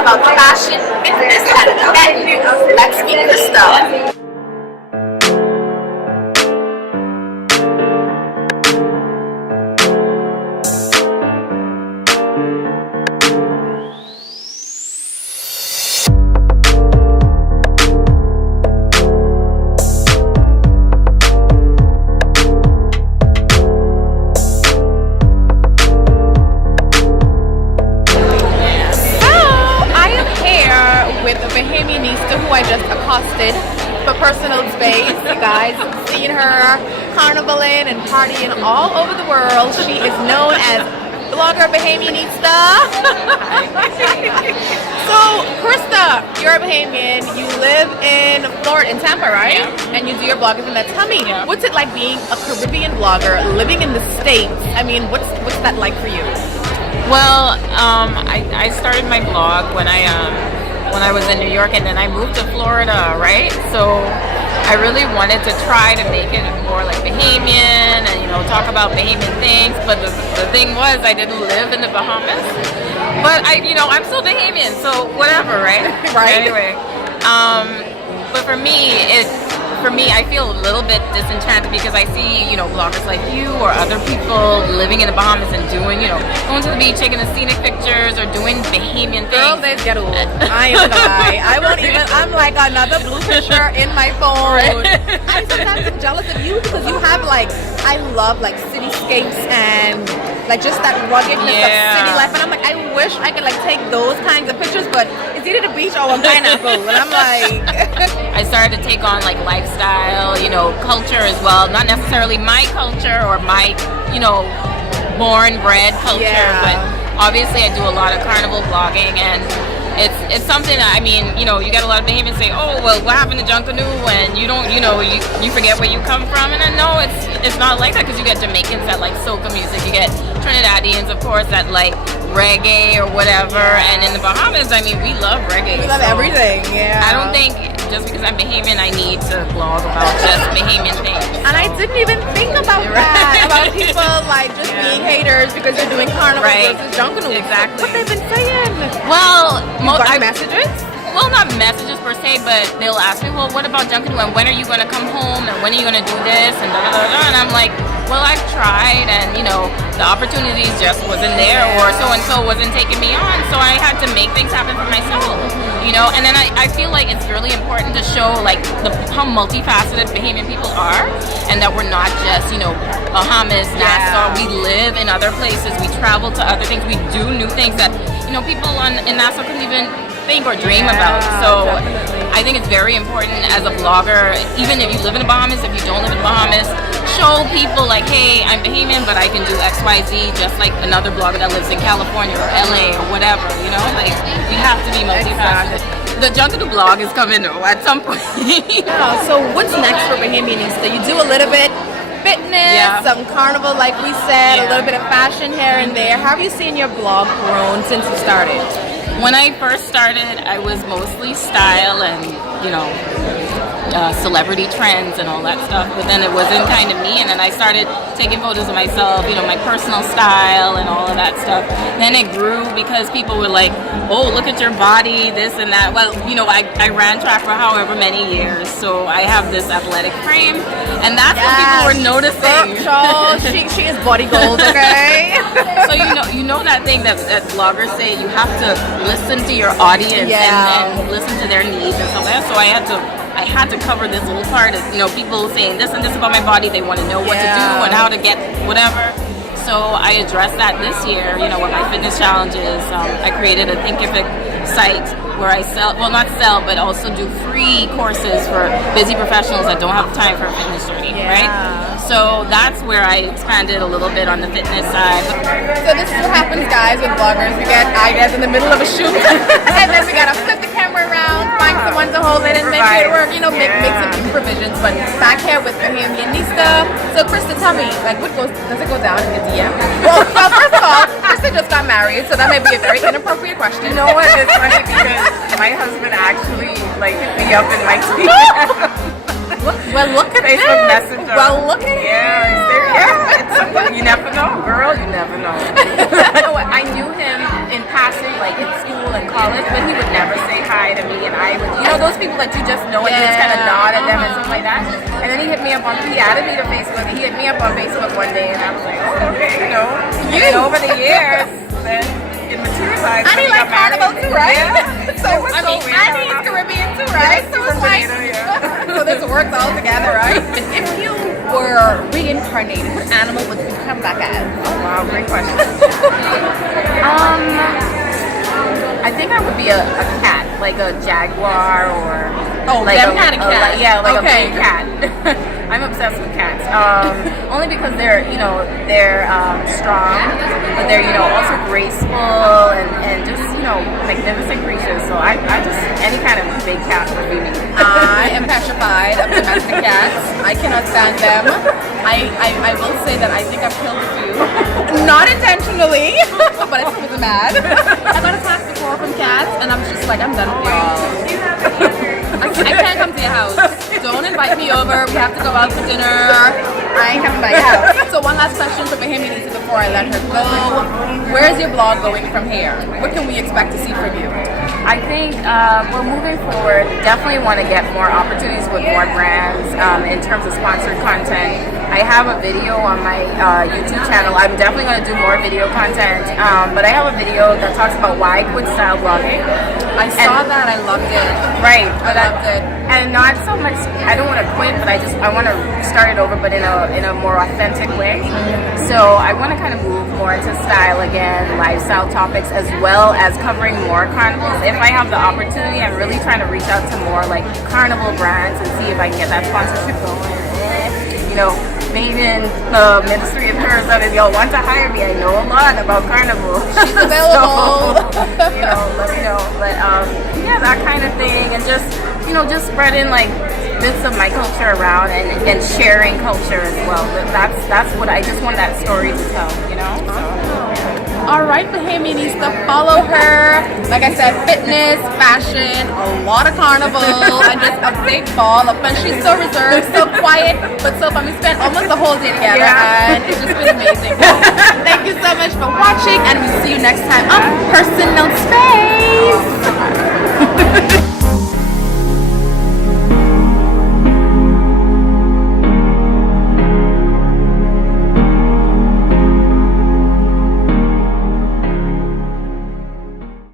about fashion, fitness, and pet. Let's meet Crista. Bahamianista, who I just accosted for personal space. You guys have seen her carnivaling and partying all over the world. She is known as blogger Bahamianista. So, Crista, you're a Bahamian. You live in Florida, in Tampa, right? Yeah. And you do your blogging from that. Tell me, what's it like being a Caribbean blogger, living in the States? I mean, what's that like for you? Well, I started my blog when I was in New York, and then I moved to Florida, right? So I really wanted to try to make it more like Bahamian and, talk about Bahamian things. But the thing was, I didn't live in the Bahamas. But I'm still Bahamian, so whatever, right? Right. Anyway, but for me, I feel a little bit disenchanted because I see, bloggers like you or other people living in the Bahamas and doing, going to the beach, taking the scenic pictures or doing Bahamian things. Girl, they get old. I ain't gonna lie. I'm like another blue picture in my phone. I'm sometimes jealous of you because you have I love cityscapes and just that ruggedness of city life. And I'm like, I wish I could take those kinds of pictures, but it's either the beach or a pineapple. And I'm like... I started to take on lifestyle, culture as well. Not necessarily my culture or my, born bred culture, but obviously I do a lot of carnival blogging, and it's something that, you get a lot of Bahamians say, oh, well, what happened to Junkanoo? And you don't, you forget where you come from. And I know it's not like that, because you get Jamaicans that like soca music, you get Trinidadians, of course, that like reggae or whatever. And in the Bahamas, we love reggae. We love everything, I don't think just because I'm Bahamian, I need to blog about just Bahamian things. And I didn't even think about that, about people just being haters because you're doing carnival versus Junkanoo. Exactly. What they've been saying. Well, messages? Well, not messages per se, but they'll ask me, well, what about Junkanoo, and when are you going to come home, and when are you going to do this, and and I'm like, well, I've tried, and the opportunities just wasn't there, or so-and-so wasn't taking me on, so I had to make things happen for myself, and then I feel like it's really important to show how multifaceted Bahamian people are, and that we're not just, Bahamas, Nassau, we live in other places, we travel to other things, we do new things that, people in Nassau couldn't even think or dream about. So definitely. I think it's very important as a blogger, even if you live in the Bahamas, if you don't live in the Bahamas, show people hey, I'm Bahamian, but I can do XYZ just like another blogger that lives in California or LA or whatever, we have to be multifaceted. The Junkanoo blog is coming at some point. So what's next for Bahamianista? You do a little bit fitness, some carnival like we said, a little bit of fashion here and there. How have you seen your blog grown since you started? When I first started, I was mostly style and, celebrity trends and all that stuff, but then it wasn't kind of me, and then I started taking photos of myself, my personal style and all of that stuff. Then it grew because people were like, oh, look at your body, this and that. Well, I ran track for however many years, so I have this athletic frame, and that's what people were noticing. She is body gold, okay? So that thing that bloggers say, you have to listen to your audience and listen to their needs and stuff like that. So I had to cover this little part of, people saying this and this about my body. They want to know what to do and how to get whatever. So I addressed that this year, with my fitness challenges. I created a Thinkific site where I but also do free courses for busy professionals that don't have time for a fitness journey, right? So that's where I expanded a little bit on the fitness side. So this is what happens, guys, with bloggers. We get ideas in the middle of a shoot, and then we gotta flip the camera around, find someone to hold it, and make it work. Make some provisions. But back here with Bahamianista. So Crista, tell me, does it go down in the DM? Well, first of all, Crista just got married, so that may be a very inappropriate question. You know what? It's funny because my husband actually hit me up in my team. Well, look at Facebook Messenger. Well, look at it's something you never know, girl. You never know. I knew him in passing, in school school and college, but he would never say hi to me, and I would, you know, those people that you just know and you just kind of nod at them and stuff like that. And then he hit me up he added me to Facebook, and he hit me up on Facebook one day, and I was like, oh, okay, you know. And over the years, then it materialized. And he like carnival too, right? Yeah. So I mean, and he's Caribbean too, right? So it's like, so this works all together, right? If you were reincarnated, what animal would you come back as? Oh wow, great question. I think I would be a cat, like a jaguar or like them kind of cat. like a big cat. I'm obsessed with cats. Only because they're, you know, they're strong, but they're, you know, also graceful and just, you know, magnificent creatures. So I just, any kind of big cat would be me. I am petrified of domestic cats. I cannot stand them. I will say that I think I've killed a few. Not intentionally, but I still wasn't mad. I got attacked before from cats, and I'm just like, I'm done with y'all. I can't come to your house. Don't invite me over. We have to go out for dinner. I ain't coming by your house. So one last question for Bahamianista before I let her go. Where's your blog going from here? What can we expect to see from you? I think we're moving forward. Definitely want to get more opportunities with more brands in terms of sponsored content. I have a video on my YouTube channel. I'm definitely going to do more video content, but I have a video that talks about why I quit style blogging. I saw that. I loved it. Right, I loved it. And not so much. I don't want to quit, but I want to start it over, but in a more authentic way. So I want to kind of move more into style again, lifestyle topics, as well as covering more carnivals. If I have the opportunity, I'm really trying to reach out to more like carnival brands and see if I can get that sponsorship going. You know, maybe in the Ministry of Tourism, if y'all want to hire me, I know a lot about carnival. She's available. So, you know, let me know. But yeah, that kind of thing, and just, you know, just spreading like bits of my culture around and sharing culture as well. That's what I just want that story to tell, you know. So. All right, Bahamianista, follow her. Like I said, fitness, fashion, a lot of carnival, and just a big ball of fun. She's so reserved, so quiet, but so fun. We spent almost the whole day together, and it's just been amazing. Thank you so much for watching, and we'll see you next time on Personal Space.